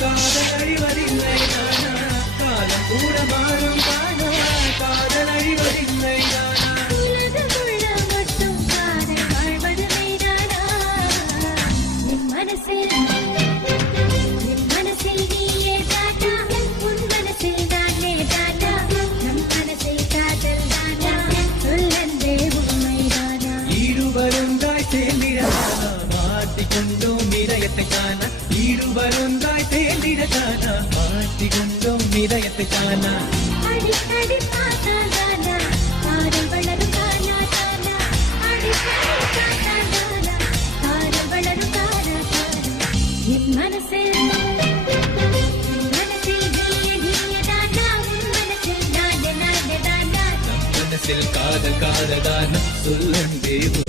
காதல் அழிவதில்லை தானா காலம் கூட மாறும் தானா காதல் அழிவதில்லை தானா உலகமுள்ள மட்டும் காதல் வாழ்வது மெய்தானா என் மனசில் நீயே தானா உன் மனசில் தானே தானா நம் மனசில் காதல் தானா சொல்லந்தே உண்மைதானா ஈடுபருந்தாய் தேர்ந்திடதானா மாட்டிக்கொண்டோம் இதயத்தை தானா ஈடுபருந்தாய் தேர்ந்திடதானா மாட்டிக்கொண்டோம் இதயத்தை தானா அடிக்கடி பார்த்தாதானா காதல் வளரும் தானா தானா அடிக்கடி பார்த்தாதானா காதல் வளரும் தானா தானா என் மனசில் நீயே தானா உன் மனசில் நானே நானே தானா நம் மனசில் காதல் காதல் தானா சொல்லும் தேவு